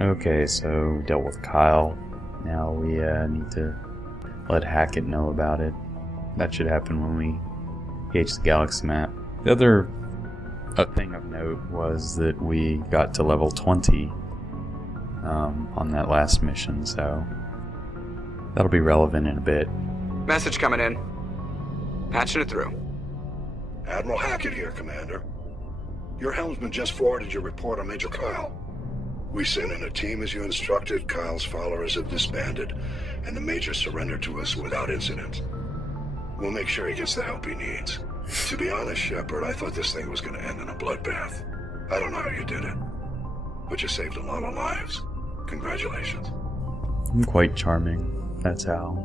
Okay, so dealt with Kyle. Now we need to let Hackett know about it. That should happen when we gauge the galaxy map. The other thing of note was that we got to level 20 on that last mission, so that'll be relevant in a bit. Message coming in. Patching it through. Admiral Hackett here, Commander. Your helmsman just forwarded your report on Major Kyle. We sent in a team as you instructed. Kyle's followers have disbanded, and the Major surrendered to us without incident. We'll make sure he gets the help he needs. To be honest, Shepard, I thought this thing was going to end in a bloodbath. I don't know how you did it, but you saved a lot of lives. Congratulations. I'm quite charming, that's how.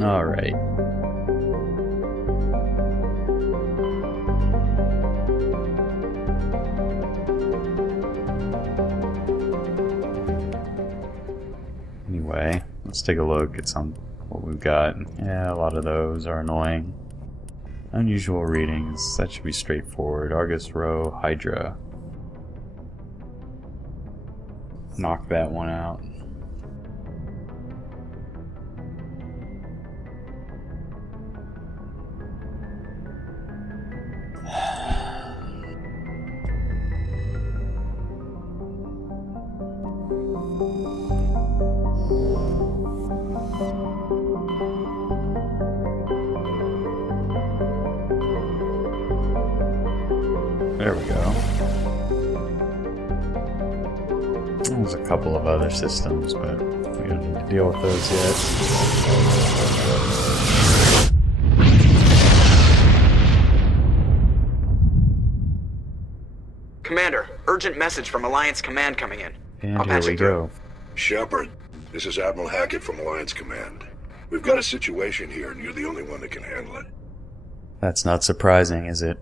Alright. Anyway, let's take a look at what we've got. Yeah, a lot of those are annoying. Unusual readings, that should be straightforward. Argos Rho, Hydra. Knock that one out. There we go. There's a couple of other systems, but we don't need to deal with those yet. Commander, urgent message from Alliance Command coming in. And here we go. Shepard, this is Admiral Hackett from Alliance Command. We've got a situation here, and you're the only one that can handle it. That's not surprising, is it?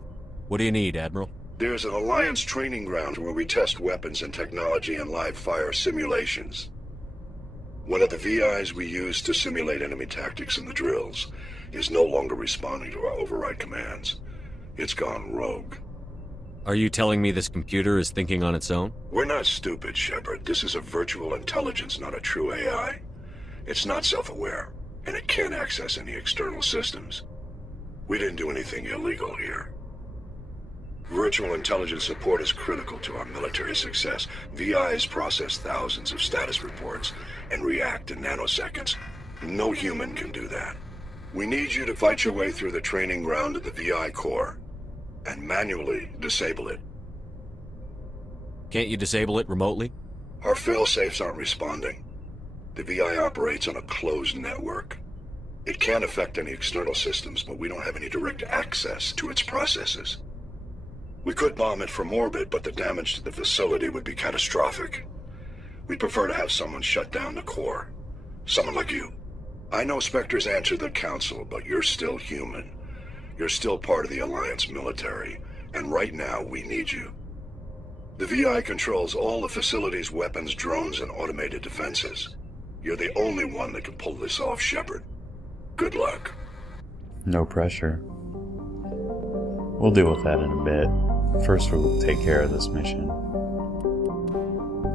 What do you need, Admiral? There's an Alliance training ground where we test weapons and technology in live-fire simulations. One of the VIs we use to simulate enemy tactics in the drills is no longer responding to our override commands. It's gone rogue. Are you telling me this computer is thinking on its own? We're not stupid, Shepard. This is a virtual intelligence, not a true AI. It's not self-aware, and it can't access any external systems. We didn't do anything illegal here. Virtual intelligence support is critical to our military success. VIs process thousands of status reports and react in nanoseconds. No human can do that. We need you to fight your way through the training ground of the VI core and manually disable it. Can't you disable it remotely? Our fail-safes aren't responding. The VI operates on a closed network. It can't affect any external systems, but we don't have any direct access to its processes. We could bomb it from orbit, but the damage to the facility would be catastrophic. We'd prefer to have someone shut down the core. Someone like you. I know Spectres answer the Council, but you're still human. You're still part of the Alliance military, and right now we need you. The VI controls all the facility's weapons, drones, and automated defenses. You're the only one that can pull this off, Shepard. Good luck. No pressure. We'll deal with that in a bit. First, we'll take care of this mission.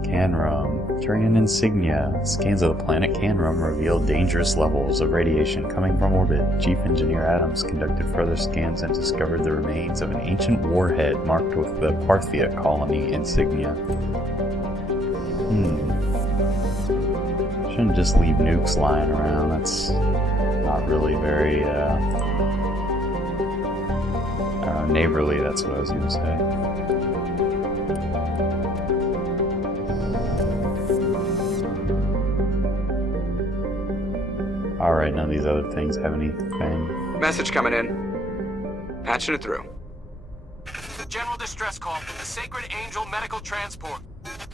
Canrum. Carrying an insignia. Scans of the planet Canrum revealed dangerous levels of radiation coming from orbit. Chief Engineer Adams conducted further scans and discovered the remains of an ancient warhead marked with the Parthia colony insignia. Shouldn't just leave nukes lying around. That's not really very, neighborly, that's what I was going to say. Alright, none of these other things have anything. Message coming in. Patching it through. General distress call from the Sacred Angel Medical Transport.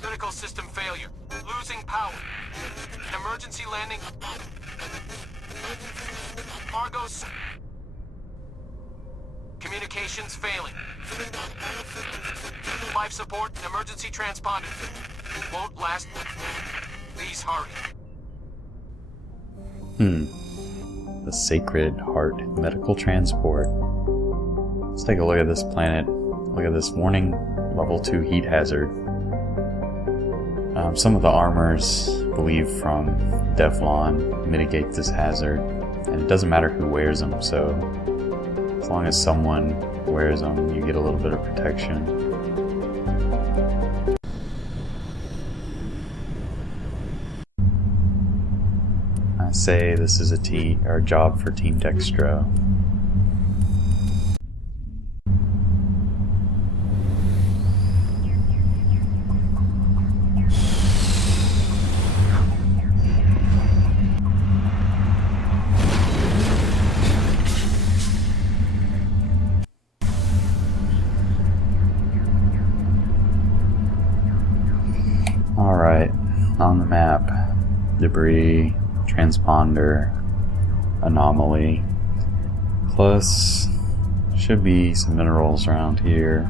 Critical system failure. Losing power. Emergency landing. Argos. Communications failing. Life support and emergency transponder. Won't last. Please hurry. The Sacred Heart Medical Transport. Let's take a look at this planet. Look at this warning, level 2 heat hazard. Some of the armors, believe from Devlon, mitigate this hazard, and it doesn't matter who wears them, so as long as someone wears them, you get a little bit of protection. I say this is a job for Team Dextro. Alright, on the map, debris, transponder, anomaly, plus should be some minerals around here,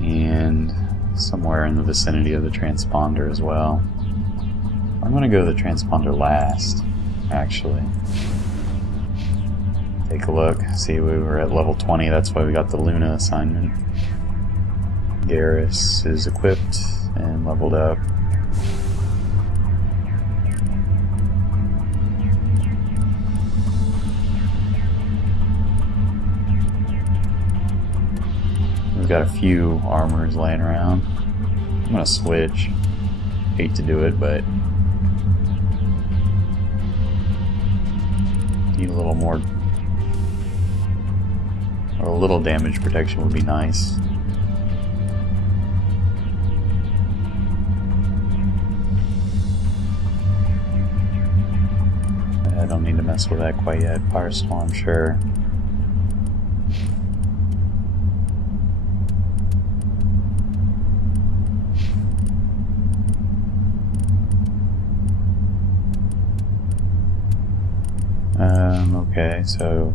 and somewhere in the vicinity of the transponder as well. I'm gonna go to the transponder last, actually. Take a look, see we were at level 20, that's why we got the Luna assignment. Garrus is equipped and leveled up. We've got a few armors laying around. I'm gonna switch. Hate to do it, but need a little more, or a little damage protection would be nice. I don't need to mess with that quite yet. Firestorm, sure. Okay, so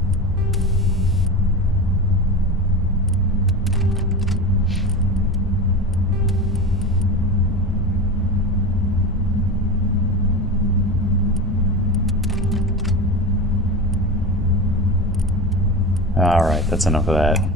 alright, that's enough of that.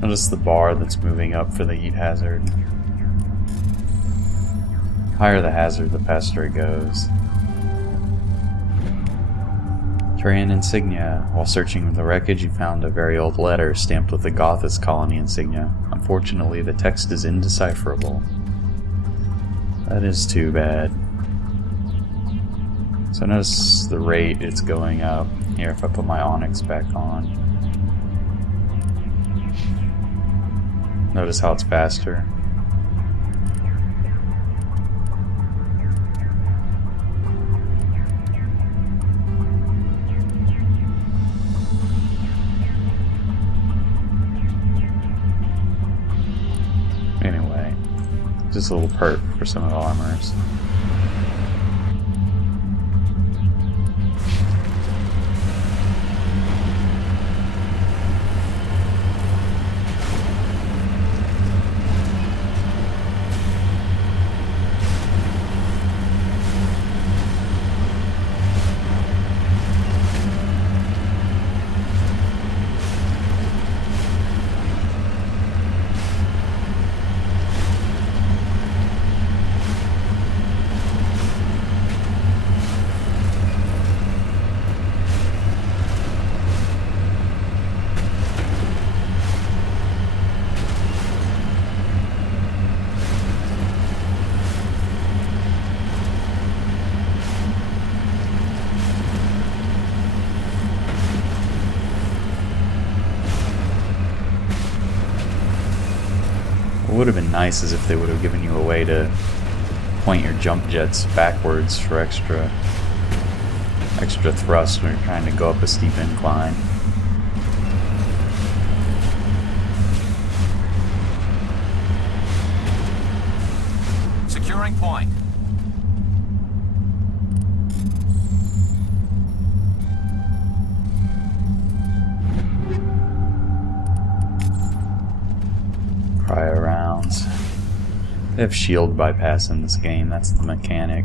Notice the bar that's moving up for the heat hazard. The higher the hazard, the faster it goes. Terran insignia. While searching the wreckage, you found a very old letter stamped with the Gothis colony insignia. Unfortunately, the text is indecipherable. That is too bad. So notice the rate it's going up. Here, if I put my Onyx back on. Notice how it's faster. Anyway, just a little perk for some of the armors. What would have been nice is if they would have given you a way to point your jump jets backwards for extra thrust when you're trying to go up a steep incline. Securing point. Cryo rounds. They have shield bypass in this game, that's the mechanic.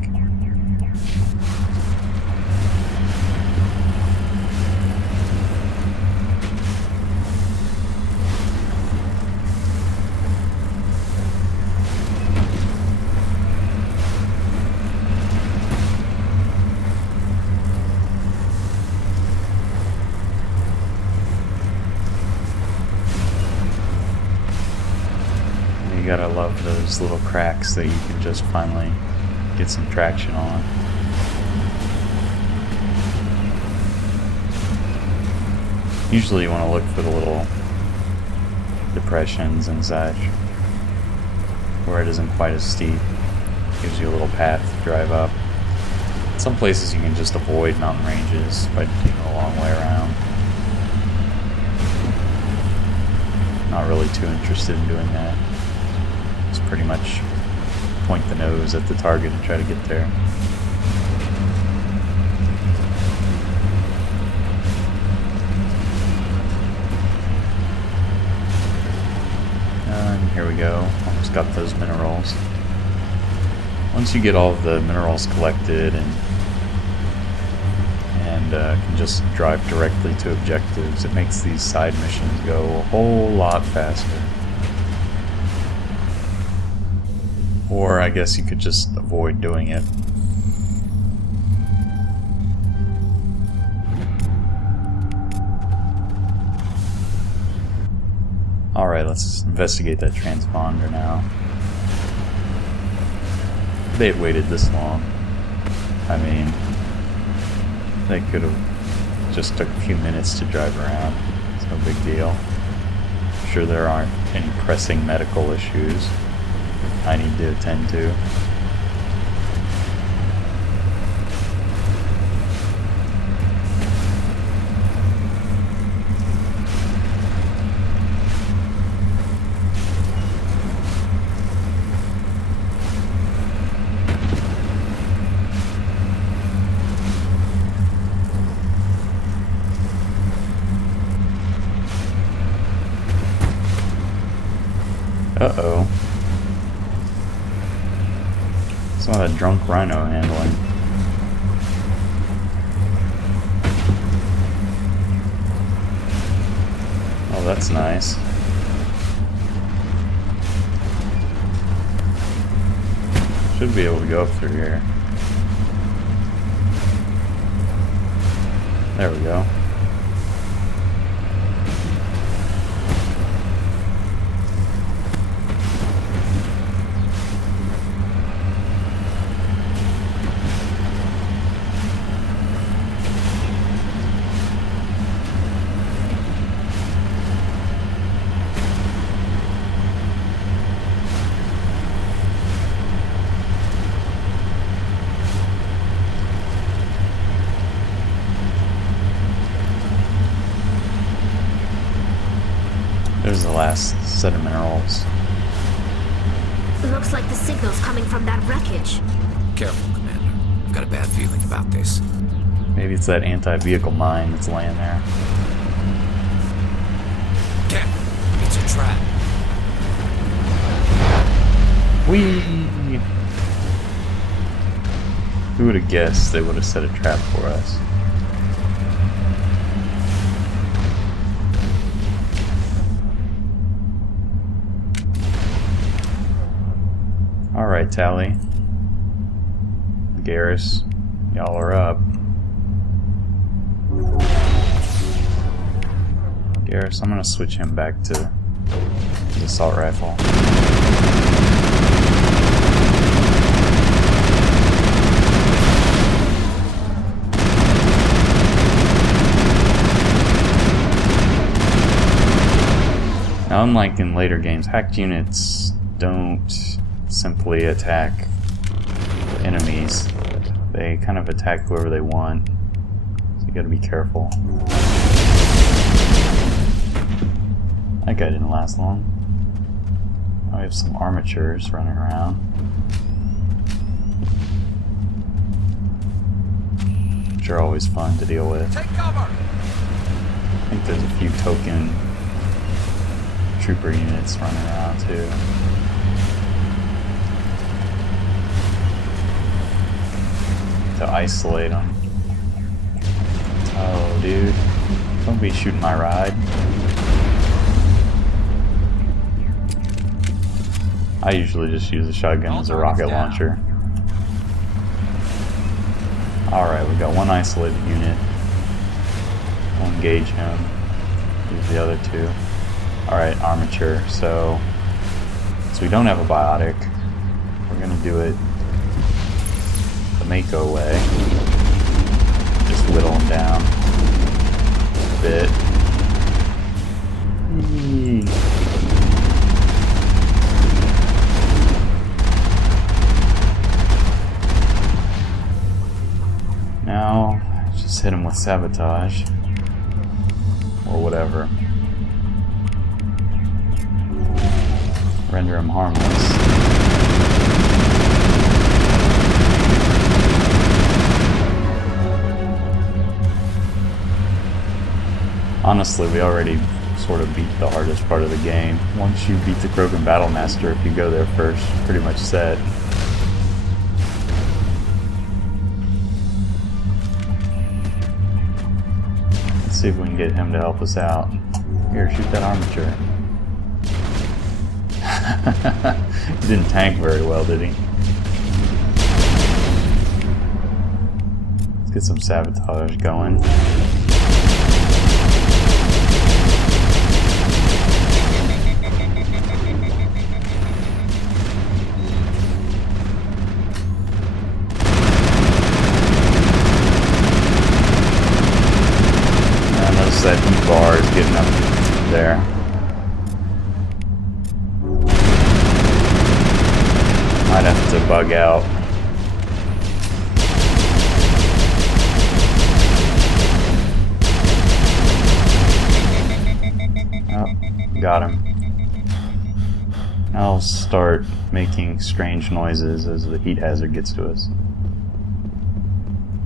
You gotta love those little cracks that you can just finally get some traction on. Usually you want to look for the little depressions and such, where it isn't quite as steep. Gives you a little path to drive up. Some places you can just avoid mountain ranges by taking a long way around. Not really too interested in doing that. Just pretty much point the nose at the target and try to get there. And here we go. Almost got those minerals. Once you get all of the minerals collected and can just drive directly to objectives, it makes these side missions go a whole lot faster. Or I guess you could just avoid doing it. Alright, let's investigate that transponder now. If they had waited this long, I mean, they could have just took a few minutes to drive around. It's no big deal. I'm sure there aren't any pressing medical issues I need to attend to. Uh-oh. It's not a drunk rhino handling. Oh, that's nice. Should be able to go up through here. There we go. There's the last set of minerals. Looks like the signal's coming from that wreckage. Careful, Commander. I've got a bad feeling about this. Maybe it's that anti-vehicle mine that's laying there. Captain, it's a trap. Whee! Who would have guessed they would have set a trap for us? Alright, Tally. Garrus, y'all are up. Garrus, I'm gonna switch him back to the assault rifle. Now, unlike in later games, hacked units don't simply attack enemies. They kind of attack whoever they want. So you gotta be careful. That guy didn't last long. Now we have some armatures running around. Which are always fun to deal with. Take cover! I think there's a few token trooper units running around too. To isolate them. Oh, dude. Don't be shooting my ride. I usually just use a shotgun as a rocket launcher. Alright, we got one isolated unit. We'll engage him. Use the other two. Alright, armature. So we don't have a biotic. We're gonna do it the Mako way. Just whittle them down a bit. Now, just hit him with sabotage. Or whatever. Render him harmless. Honestly, we already sort of beat the hardest part of the game. Once you beat the Krogan Battlemaster, if you go there first, pretty much set. Let's see if we can get him to help us out. Here, shoot that armature. He didn't tank very well, did he? Let's get some sabotage going. I notice that heat bar is getting up there. Might have to bug out. Oh, got him. Now I'll start making strange noises as the heat hazard gets to us.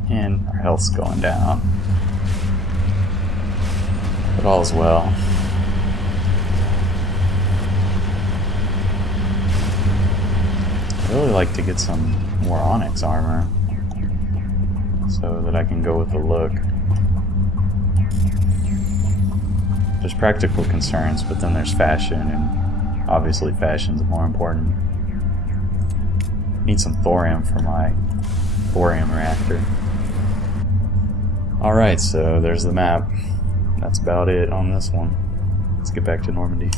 And our health's going down. But all's well. I'd really like to get some more Onyx armor so that I can go with the look. There's practical concerns, but then there's fashion, and obviously fashion's more important. Need some thorium for my thorium reactor. Alright, so there's the map. That's about it on this one. Let's get back to Normandy.